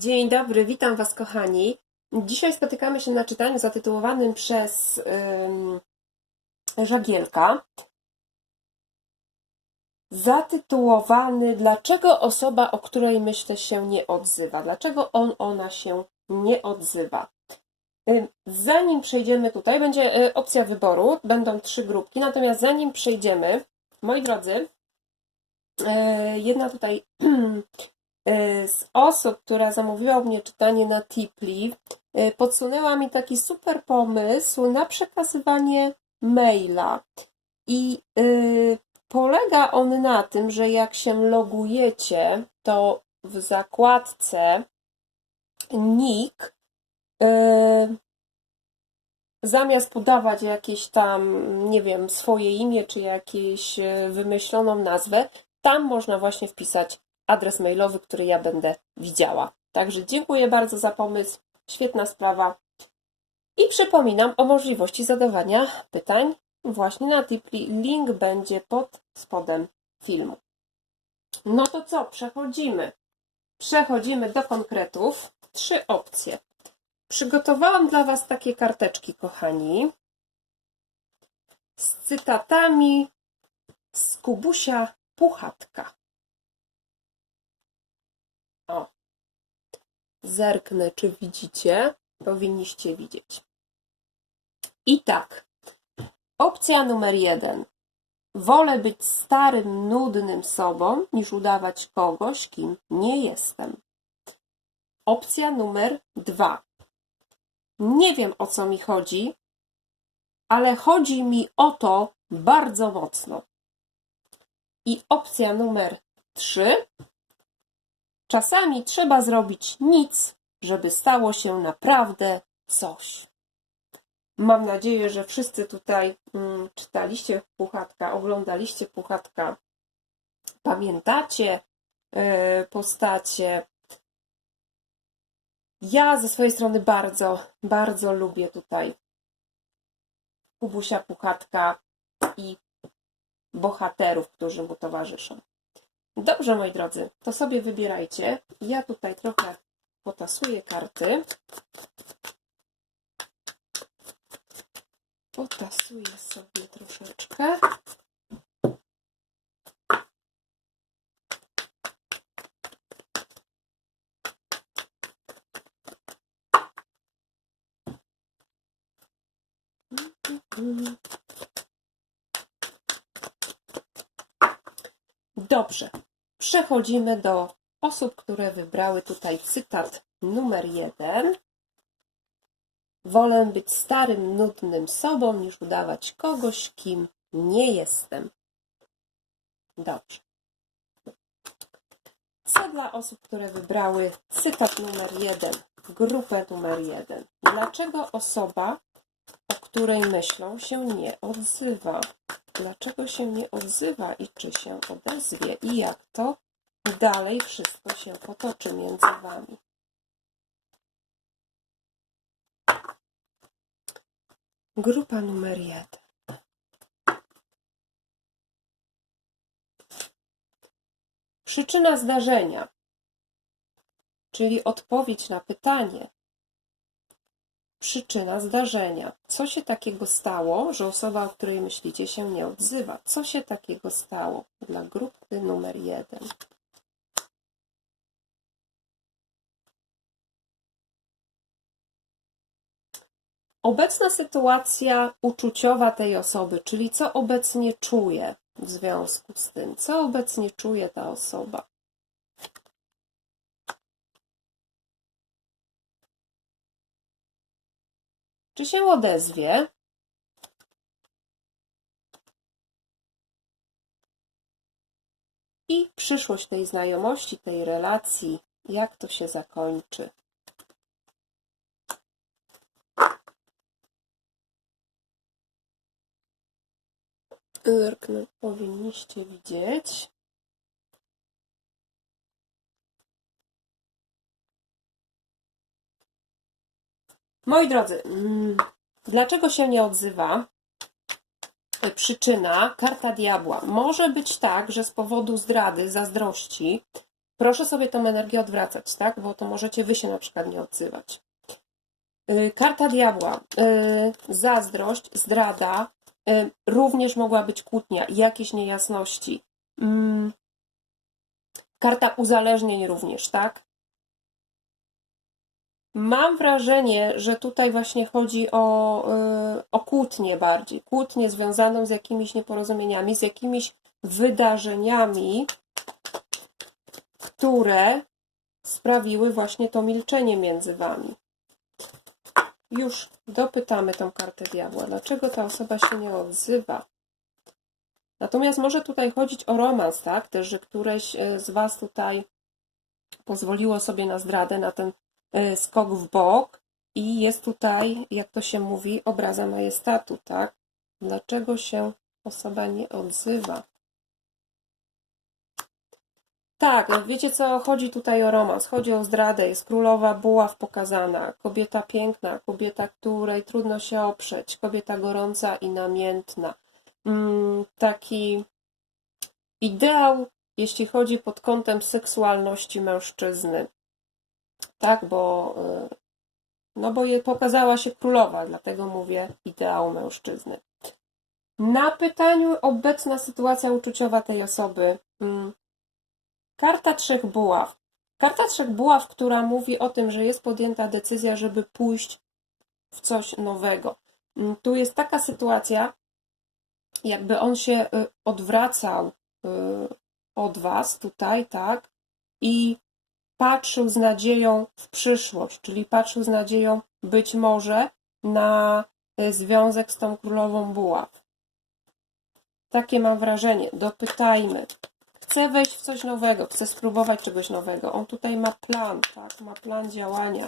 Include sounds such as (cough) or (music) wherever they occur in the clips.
Dzień dobry, witam Was kochani. Dzisiaj spotykamy się na czytaniu zatytułowanym przez Żagielka. Zatytułowany Dlaczego osoba, o której myślę się nie odzywa? Dlaczego on, ona się nie odzywa? Zanim przejdziemy tutaj, będzie y, opcja wyboru, będą trzy grupki, natomiast zanim przejdziemy, moi drodzy, y, jedna tutaj (clears throat) z osób, która zamówiła u mnie czytanie na Tipli, y, podsunęła mi taki super pomysł na przekazywanie maila. I y, polega on na tym, że jak się logujecie, to w zakładce nick zamiast podawać jakieś tam, nie wiem, swoje imię czy jakieś wymyśloną nazwę, tam można właśnie wpisać adres mailowy, który ja będę widziała. Także dziękuję bardzo za pomysł, świetna sprawa. I przypominam o możliwości zadawania pytań właśnie na Tipli. Link będzie pod spodem filmu. No to co, przechodzimy. Przechodzimy do konkretów. Trzy opcje. Przygotowałam dla Was takie karteczki, kochani, z cytatami z Kubusia Puchatka. O. Zerknę, czy widzicie. Powinniście widzieć. I tak. Opcja numer jeden. Wolę być starym, nudnym sobą, niż udawać kogoś, kim nie jestem. Opcja numer dwa. Nie wiem o co mi chodzi, ale chodzi mi o to bardzo mocno. I opcja numer trzy. Czasami trzeba zrobić nic, żeby stało się naprawdę coś. Mam nadzieję, że wszyscy tutaj mm, czytaliście Puchatka, oglądaliście Puchatka, pamiętacie yy, postacie. Ja ze swojej strony bardzo, bardzo lubię tutaj Kubusia Puchatka i bohaterów, którzy mu towarzyszą. Dobrze, moi drodzy, to sobie wybierajcie. Ja tutaj trochę potasuję karty. Potasuję sobie troszeczkę. Dobrze. Przechodzimy do osób, które wybrały tutaj cytat numer jeden. Wolę być starym, nudnym sobą, niż udawać kogoś, kim nie jestem. Dobrze. Co dla osób, które wybrały cytat numer jeden, grupę numer jeden? Dlaczego osoba, o której myślą, się nie odzywa? Dlaczego się nie odzywa i czy się odezwie i jak to dalej wszystko się potoczy między wami. Grupa numer jeden. Przyczyna zdarzenia, czyli odpowiedź na pytanie, Przyczyna zdarzenia. Co się takiego stało, że osoba, o której myślicie, się nie odzywa? Co się takiego stało dla grupy numer jeden? Obecna sytuacja uczuciowa tej osoby, czyli co obecnie czuje w związku z tym, co obecnie czuje ta osoba. Czy się odezwie? I przyszłość tej znajomości, tej relacji, jak to się zakończy. Zerknę, powinniście widzieć. Moi drodzy, mm, dlaczego się nie odzywa? Przyczyna, karta diabła. Może być tak, że z powodu zdrady, zazdrości, proszę sobie tą energię odwracać, tak? Bo to możecie wy się na przykład nie odzywać. Y, Karta diabła, y, zazdrość, zdrada, y, również mogła być kłótnia, jakieś niejasności. Mm, Karta uzależnień również, tak? Mam wrażenie, że tutaj właśnie chodzi o, y, o kłótnię bardziej. Kłótnię związaną z jakimiś nieporozumieniami, z jakimiś wydarzeniami, które sprawiły właśnie to milczenie między wami. Już dopytamy tą kartę diabła. Dlaczego ta osoba się nie odzywa? Natomiast może tutaj chodzić o romans, tak? Też, że któreś e, z Was tutaj pozwoliło sobie na zdradę, na ten skok w bok i jest tutaj, jak to się mówi, obraza majestatu, tak? Dlaczego się osoba nie odzywa? Tak, no wiecie co, chodzi tutaj o romans, chodzi o zdradę, jest królowa buław pokazana, kobieta piękna, kobieta, której trudno się oprzeć, kobieta gorąca i namiętna. Mm, taki ideał, jeśli chodzi pod kątem seksualności mężczyzny. Tak, bo y, no bo je pokazała się królowa, dlatego mówię ideał mężczyzny. Na pytaniu obecna sytuacja uczuciowa tej osoby. mm, Karta trzech buław. Karta trzech buław, która mówi o tym, że jest podjęta decyzja, żeby pójść w coś nowego. Mm, Tu jest taka sytuacja, jakby on się y, odwracał y, od was tutaj, tak? I patrzył z nadzieją w przyszłość, czyli patrzył z nadzieją być może na y, związek z tą królową buław. Takie mam wrażenie. Dopytajmy. Chce wejść w coś nowego, chce spróbować czegoś nowego. On tutaj ma plan, tak? Ma plan działania.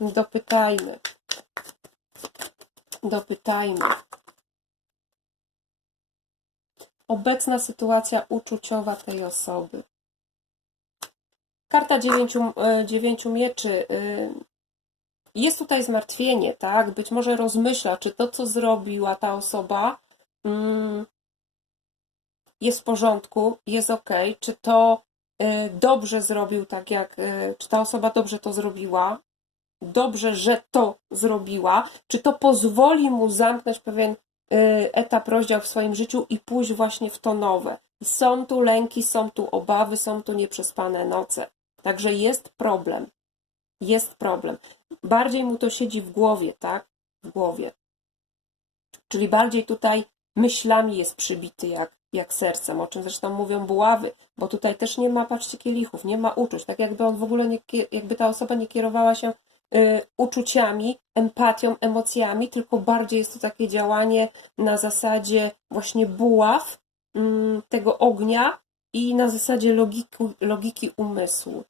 Dopytajmy. Dopytajmy. Obecna sytuacja uczuciowa tej osoby. Karta dziewięciu, e, dziewięciu mieczy. y, Jest tutaj zmartwienie, tak? Być może rozmyśla, czy to, co zrobiła ta osoba, mm, jest w porządku, jest ok, czy to y, dobrze zrobił, tak jak, czy ta osoba dobrze to zrobiła, dobrze, że to zrobiła, czy to pozwoli mu zamknąć pewien etap, rozdział w swoim życiu i pójść właśnie w to nowe. Są tu lęki, są tu obawy, są tu nieprzespane noce. Także jest problem. Jest problem. Bardziej mu to siedzi w głowie, tak? W głowie. Czyli bardziej tutaj myślami jest przybity jak, jak sercem, o czym zresztą mówią buławy, bo tutaj też nie ma, patrzcie, kielichów, nie ma uczuć, tak jakby on w ogóle, nie, jakby ta osoba nie kierowała się y, uczuciami, empatią, emocjami, tylko bardziej jest to takie działanie na zasadzie właśnie buław, mm, tego ognia i na zasadzie logiki, logiki umysłu.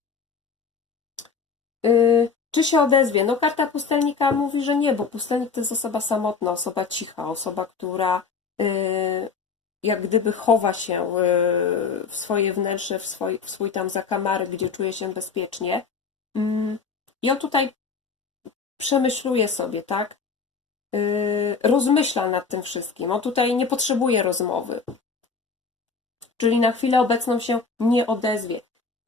Y, czy się odezwie? No karta pustelnika mówi, że nie, bo pustelnik to jest osoba samotna, osoba cicha, osoba, która y, jak gdyby chowa się y, w swoje wnętrze, w swój, w swój tam zakamarek, gdzie czuje się bezpiecznie. Mm, on tutaj przemyśluje sobie, tak? Rozmyśla nad tym wszystkim. On tutaj nie potrzebuje rozmowy. Czyli na chwilę obecną się nie odezwie.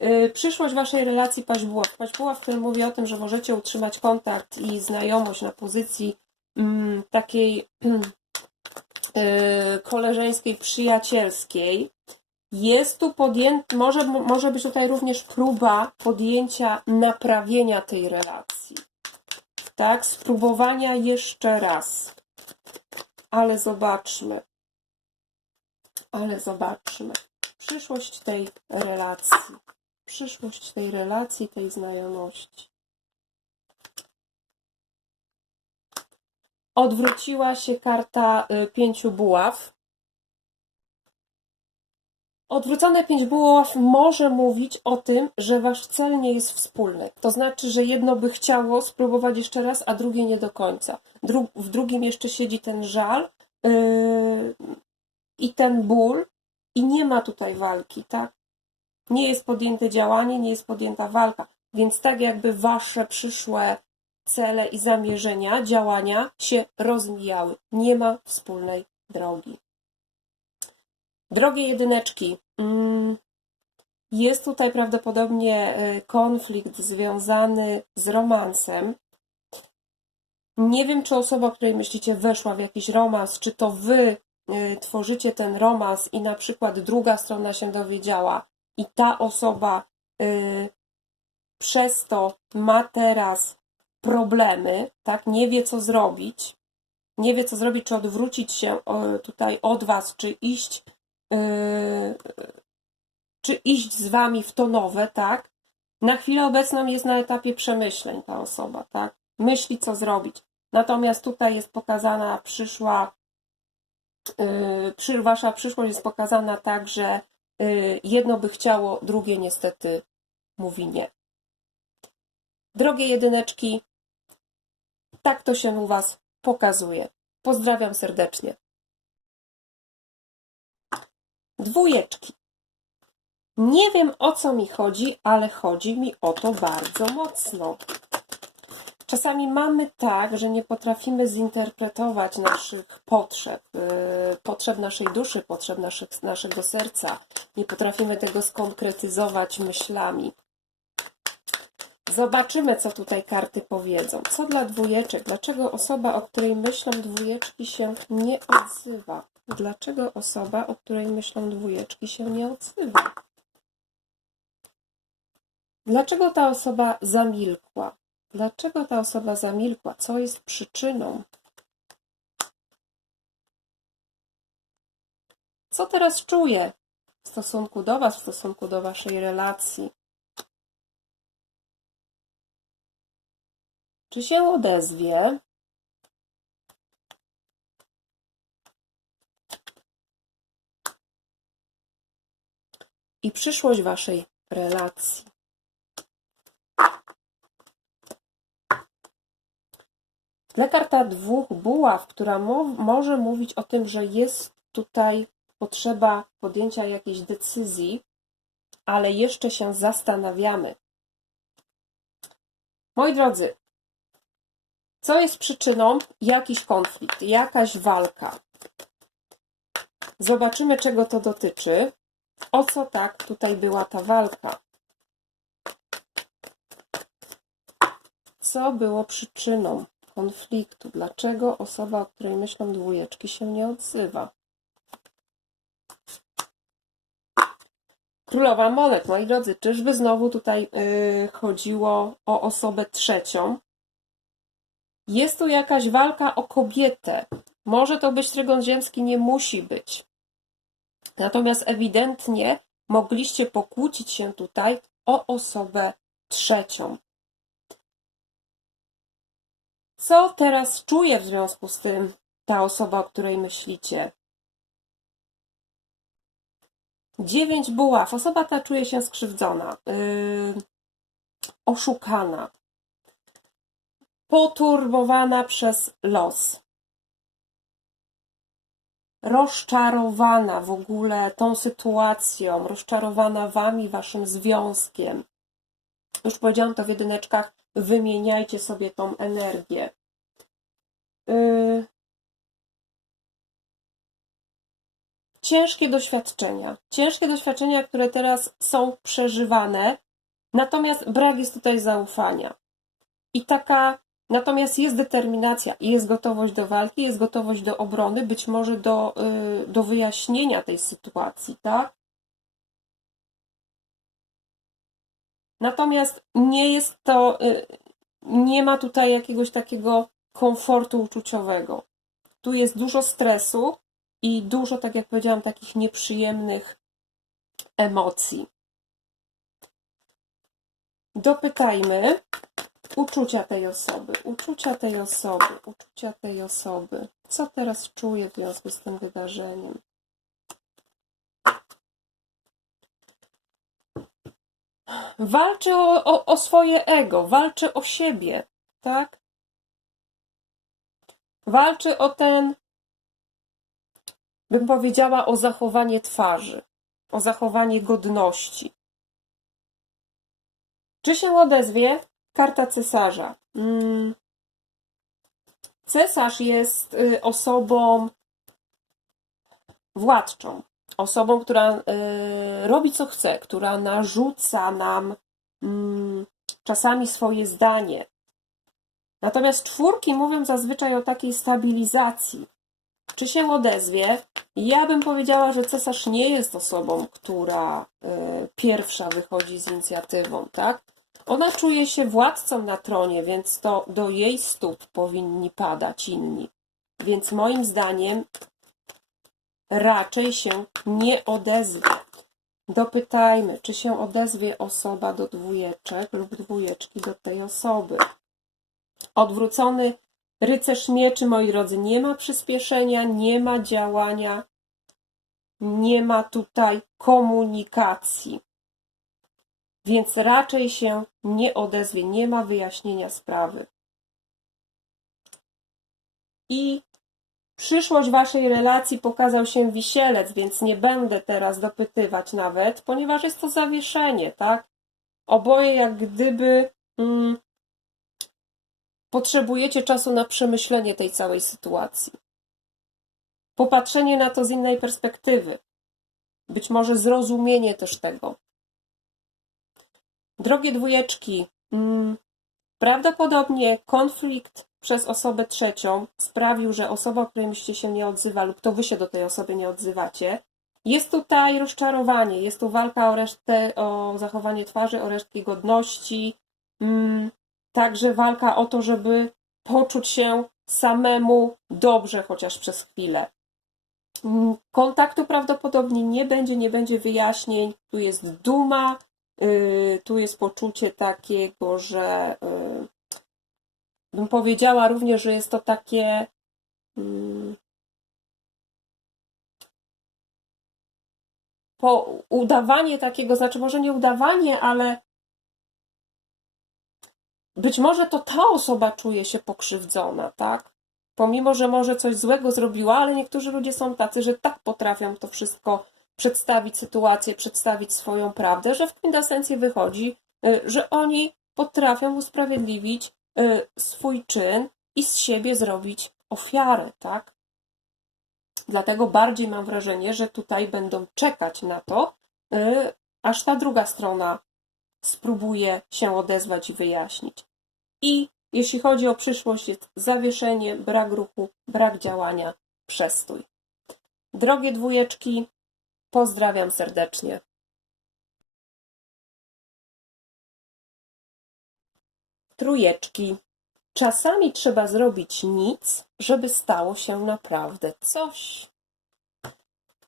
Y, Przyszłość waszej relacji paźbuław. Paźbuław, który mówi o tym, że możecie utrzymać kontakt i znajomość na pozycji mm, takiej (clears throat) y, koleżeńskiej, przyjacielskiej. Jest tu podjęty, może, może być tutaj również próba podjęcia naprawienia tej relacji. Tak, spróbowania jeszcze raz. Ale zobaczmy. Ale zobaczmy. Przyszłość tej relacji. Przyszłość tej relacji, tej znajomości. Odwróciła się karta y, pięciu buław. Odwrócone pięć buław może mówić o tym, że wasz cel nie jest wspólny. To znaczy, że jedno by chciało spróbować jeszcze raz, a drugie nie do końca. Dru w drugim jeszcze siedzi ten żal yy, i ten ból, i nie ma tutaj walki, tak? Nie jest podjęte działanie, nie jest podjęta walka. Więc tak jakby wasze przyszłe cele i zamierzenia, działania się rozmijały. Nie ma wspólnej drogi. Drogie jedyneczki, mm, Jest tutaj prawdopodobnie y, konflikt związany z romansem. Nie wiem, czy osoba, o której myślicie, weszła w jakiś romans, czy to wy y, tworzycie ten romans i na przykład druga strona się dowiedziała i ta osoba y, przez to ma teraz problemy, tak, nie wie co zrobić, nie wie co zrobić, czy odwrócić się tutaj od was, czy iść, yy, czy iść z wami w to nowe, tak? Na chwilę obecną jest na etapie przemyśleń ta osoba, tak? Myśli, co zrobić. Natomiast tutaj jest pokazana przyszła, yy, przy, wasza przyszłość jest pokazana tak, że jedno by chciało, drugie niestety mówi nie. Drogie jedyneczki, tak to się u Was pokazuje. Pozdrawiam serdecznie. Dwójeczki. Nie wiem o co mi chodzi, ale chodzi mi o to bardzo mocno. Czasami mamy tak, że nie potrafimy zinterpretować naszych potrzeb, yy, potrzeb naszej duszy, potrzeb naszych, naszego serca. Nie potrafimy tego skonkretyzować myślami. Zobaczymy, co tutaj karty powiedzą. Co dla dwójeczek? Dlaczego osoba, o której myślą dwójeczki się nie odzywa? Dlaczego osoba, o której myślą dwójeczki się nie odzywa? Dlaczego ta osoba zamilkła? Dlaczego ta osoba zamilkła? Co jest przyczyną? Co teraz czuje w stosunku do Was, w stosunku do Waszej relacji? Czy się odezwie? I przyszłość Waszej relacji. Tle karta dwóch buław, która mo może mówić o tym, że jest tutaj potrzeba podjęcia jakiejś decyzji, ale jeszcze się zastanawiamy. Moi drodzy, co jest przyczyną? Jakiś konflikt, jakaś walka. Zobaczymy, czego to dotyczy. O co tak tutaj była ta walka? Co było przyczyną konfliktu? Dlaczego osoba, o której myślą dwójeczki, się nie odzywa? Królowa Monet, moi drodzy, czyżby znowu tutaj yy, chodziło o osobę trzecią? Jest tu jakaś walka o kobietę. Może to być trygon ziemski, nie musi być. Natomiast ewidentnie mogliście pokłócić się tutaj o osobę trzecią. Co teraz czuje w związku z tym ta osoba, o której myślicie? Dziewięć buław. Osoba ta czuje się skrzywdzona, yy, oszukana, poturbowana przez los, rozczarowana w ogóle tą sytuacją, rozczarowana wami, waszym związkiem. Już powiedziałam to w jedyneczkach, wymieniajcie sobie tą energię. Yy... Ciężkie doświadczenia. Ciężkie doświadczenia, które teraz są przeżywane, natomiast brak jest tutaj zaufania. I taka Natomiast jest determinacja i jest gotowość do walki, jest gotowość do obrony, być może do, y, do wyjaśnienia tej sytuacji, tak? Natomiast nie jest to, y, nie ma tutaj jakiegoś takiego komfortu uczuciowego. Tu jest dużo stresu i dużo, tak jak powiedziałam, takich nieprzyjemnych emocji. Dopytajmy, uczucia tej osoby, uczucia tej osoby, uczucia tej osoby. Co teraz czuje w związku z tym wydarzeniem? Walczy o, o, o swoje ego, walczy o siebie, tak? Walczy o ten, bym powiedziała, o zachowanie twarzy, o zachowanie godności. Czy się odezwie? Karta cesarza. Mm. Cesarz jest y, osobą władczą, osobą, która y, robi co chce, która narzuca nam mm, czasami swoje zdanie. Natomiast czwórki mówią zazwyczaj o takiej stabilizacji. Czy się odezwie? Ja bym powiedziała, że cesarz nie jest osobą, która y, pierwsza wychodzi z inicjatywą, tak? Ona czuje się władcą na tronie, więc to do jej stóp powinni padać inni. Więc moim zdaniem raczej się nie odezwie. Dopytajmy, czy się odezwie osoba do dwójeczek lub dwójeczki do tej osoby. Odwrócony rycerz mieczy, moi drodzy, nie ma przyspieszenia, nie ma działania, nie ma tutaj komunikacji. Więc raczej się nie odezwie, nie ma wyjaśnienia sprawy. I przyszłość waszej relacji pokazał się wisielec, więc nie będę teraz dopytywać nawet, ponieważ jest to zawieszenie, tak? Oboje jak gdyby mm, potrzebujecie czasu na przemyślenie tej całej sytuacji. Popatrzenie na to z innej perspektywy. Być może zrozumienie też tego. Drogie dwójeczki, mm, prawdopodobnie konflikt przez osobę trzecią sprawił, że osoba, o której myślicie się nie odzywa, lub to wy się do tej osoby nie odzywacie. Jest tutaj rozczarowanie, jest tu walka o resztę, o zachowanie twarzy, o resztki godności, mm, także walka o to, żeby poczuć się samemu dobrze, chociaż przez chwilę. Mm, Kontaktu prawdopodobnie nie będzie, nie będzie wyjaśnień. Tu jest duma, yy, tu jest poczucie takiego, że yy, bym powiedziała również, że jest to takie mm, po udawanie takiego, znaczy może nie udawanie, ale być może to ta osoba czuje się pokrzywdzona, tak? Pomimo, że może coś złego zrobiła, ale niektórzy ludzie są tacy, że tak potrafią to wszystko przedstawić sytuację, przedstawić swoją prawdę, że w kwintesencji wychodzi, y, że oni potrafią usprawiedliwić swój czyn i z siebie zrobić ofiarę, tak? Dlatego bardziej mam wrażenie, że tutaj będą czekać na to, y, aż ta druga strona spróbuje się odezwać i wyjaśnić. I jeśli chodzi o przyszłość, jest zawieszenie, brak ruchu, brak działania, przestój. Drogie dwójeczki, pozdrawiam serdecznie. Trójeczki. Czasami trzeba zrobić nic, żeby stało się naprawdę coś.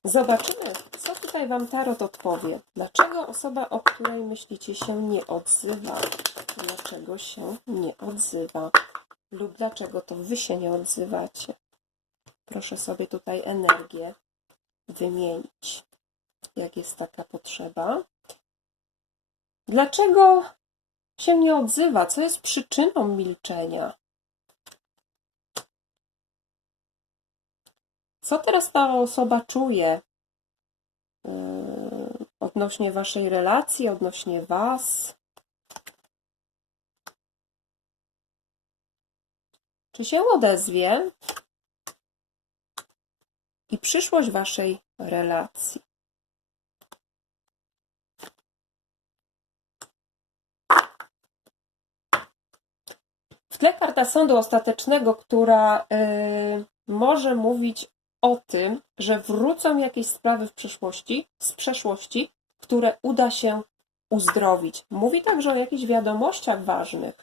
Zobaczymy, co tutaj Wam Tarot odpowie. Dlaczego osoba, o której myślicie się nie odzywa? Dlaczego się nie odzywa? Lub dlaczego to Wy się nie odzywacie? Proszę sobie tutaj energię wymienić, jak jest taka potrzeba. Dlaczego się nie odzywa? Co jest przyczyną milczenia? Co teraz ta osoba czuje yy, odnośnie waszej relacji, odnośnie was? Czy się odezwie? I przyszłość waszej relacji. W tle karta sądu ostatecznego, która yy, może mówić o tym, że wrócą jakieś sprawy w przyszłości, z przeszłości, które uda się uzdrowić. Mówi także o jakichś wiadomościach ważnych.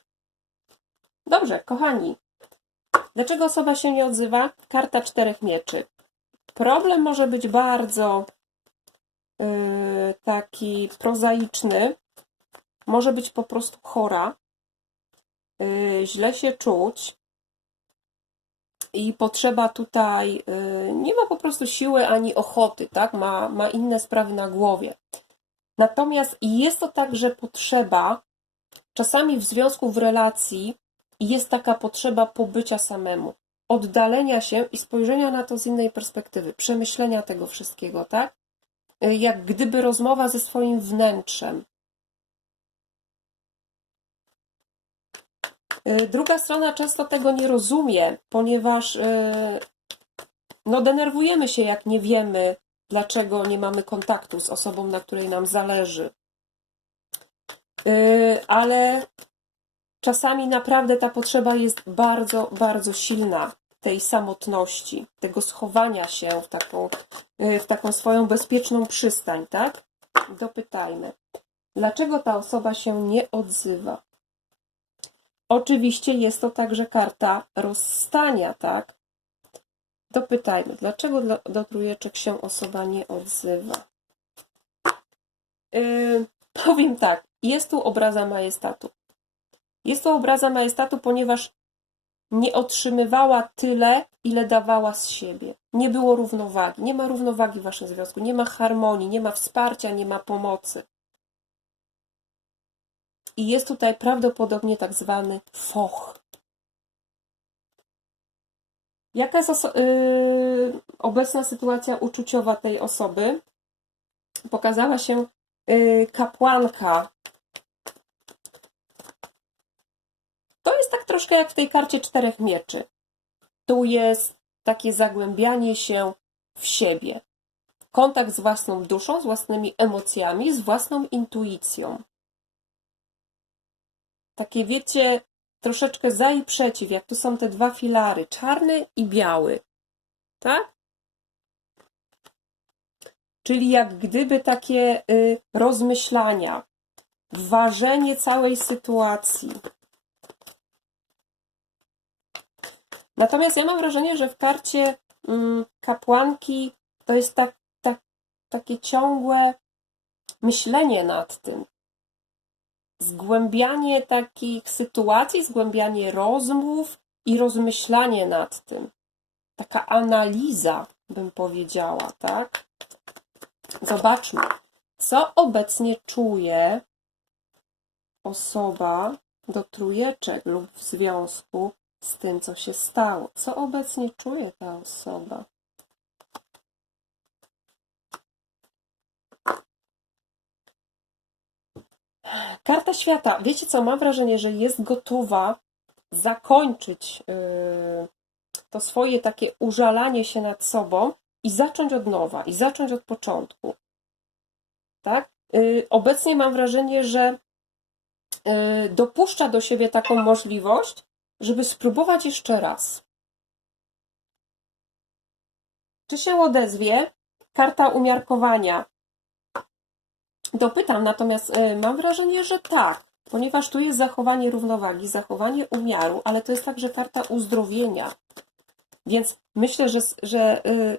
Dobrze, kochani. Dlaczego osoba się nie odzywa? Karta czterech mieczy. Problem może być bardzo yy, taki prozaiczny. Może być po prostu chora, źle się czuć, i potrzeba tutaj, y, nie ma po prostu siły ani ochoty, tak? Ma, ma inne sprawy na głowie. Natomiast jest to także potrzeba, czasami w związku, w relacji, jest taka potrzeba pobycia samemu, oddalenia się i spojrzenia na to z innej perspektywy, przemyślenia tego wszystkiego, tak? Y, jak gdyby rozmowa ze swoim wnętrzem, druga strona często tego nie rozumie, ponieważ y, no, denerwujemy się, jak nie wiemy, dlaczego nie mamy kontaktu z osobą, na której nam zależy. Yy, ale czasami naprawdę ta potrzeba jest bardzo, bardzo silna tej samotności, tego schowania się w taką, w taką swoją bezpieczną przystań, tak? Dopytajmy, dlaczego ta osoba się nie odzywa? Oczywiście jest to także karta rozstania, tak? Dopytajmy, dlaczego do, trójeczek się osoba nie odzywa? Yy, powiem tak, jest tu obraza majestatu. Jest to obraza majestatu, ponieważ nie otrzymywała tyle, ile dawała z siebie. Nie było równowagi. Nie ma równowagi w waszym związku, nie ma harmonii, nie ma wsparcia, nie ma pomocy. I jest tutaj prawdopodobnie tak zwany foch. Jaka jest yy, obecna sytuacja uczuciowa tej osoby? Pokazała się yy, kapłanka. To jest tak troszkę jak w tej karcie czterech mieczy. Tu jest takie zagłębianie się w siebie. Kontakt z własną duszą, z własnymi emocjami, z własną intuicją. Takie wiecie, troszeczkę za i przeciw, jak tu są te dwa filary, czarny i biały. Tak? Czyli jak gdyby takie y, rozmyślania, ważenie całej sytuacji. Natomiast ja mam wrażenie, że w karcie mm, kapłanki to jest tak, tak, takie ciągłe myślenie nad tym, zgłębianie takich sytuacji, zgłębianie rozmów i rozmyślanie nad tym. Taka analiza, bym powiedziała, tak? Zobaczmy, co obecnie czuje osoba do trójeczek lub w związku z tym, co się stało. Co obecnie czuje ta osoba? Karta świata. Wiecie co? Mam wrażenie, że jest gotowa zakończyć yy, to swoje takie użalanie się nad sobą i zacząć od nowa, i zacząć od początku. Tak? Yy, obecnie mam wrażenie, że yy, dopuszcza do siebie taką możliwość, żeby spróbować jeszcze raz. Czy się odezwie? Karta umiarkowania. Dopytam, natomiast y, mam wrażenie, że tak, ponieważ tu jest zachowanie równowagi, zachowanie umiaru, ale to jest także karta uzdrowienia. Więc myślę, że, że y,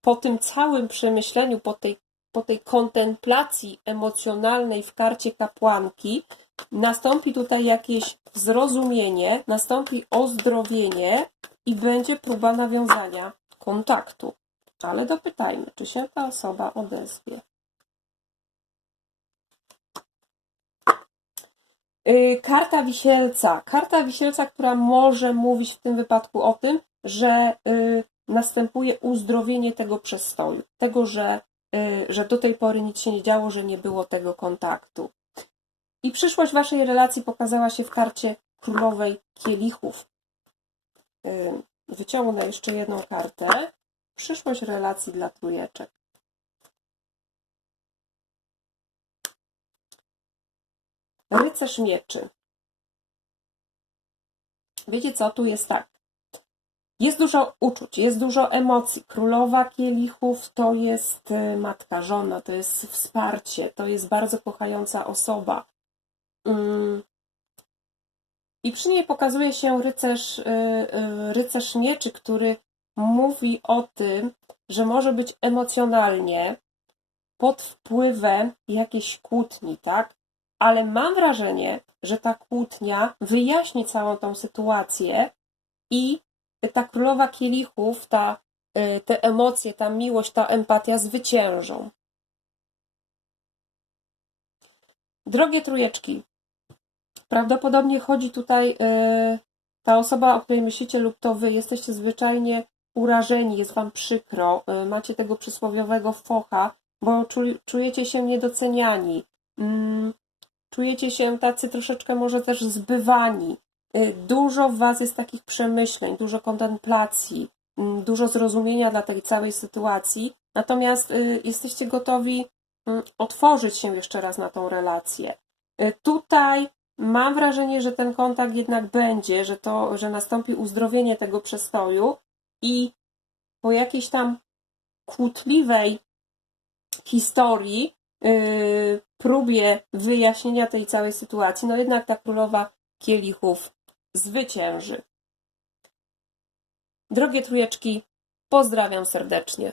po tym całym przemyśleniu, po tej, po tej kontemplacji emocjonalnej w karcie kapłanki, nastąpi tutaj jakieś zrozumienie, nastąpi ozdrowienie i będzie próba nawiązania kontaktu. Ale dopytajmy, czy się ta osoba odezwie. Karta wisielca. Karta wisielca, która może mówić w tym wypadku o tym, że y, następuje uzdrowienie tego przestoju, tego, że, y, że do tej pory nic się nie działo, że nie było tego kontaktu. I przyszłość waszej relacji pokazała się w karcie królowej kielichów. Wyciągnę jeszcze jedną kartę. Przyszłość relacji dla trójeczek. Rycerz mieczy. Wiecie co? Tu jest tak. Jest dużo uczuć, jest dużo emocji. Królowa kielichów to jest y, matka, żona, to jest wsparcie, to jest bardzo kochająca osoba. Mm. I przy niej pokazuje się rycerz, y, y, rycerz mieczy, który mówi o tym, że może być emocjonalnie pod wpływem jakiejś kłótni, tak? Ale mam wrażenie, że ta kłótnia wyjaśni całą tą sytuację i ta królowa kielichów, ta, y, te emocje, ta miłość, ta empatia zwyciężą. Drogie trójeczki, prawdopodobnie chodzi tutaj y, ta osoba, o której myślicie, lub to wy, jesteście zwyczajnie urażeni, jest wam przykro, y, macie tego przysłowiowego focha, bo czujecie się niedoceniani. Mm, czujecie się tacy troszeczkę może też zbywani. Y, dużo w Was jest takich przemyśleń, dużo kontemplacji, mm, dużo zrozumienia dla tej całej sytuacji, natomiast y, jesteście gotowi y, otworzyć się jeszcze raz na tą relację. Y, tutaj mam wrażenie, że ten kontakt jednak będzie, że to, że nastąpi uzdrowienie tego przestoju i po jakiejś tam kłótliwej historii, próbie wyjaśnienia tej całej sytuacji, no jednak ta królowa kielichów zwycięży. Drogie trójeczki, pozdrawiam serdecznie.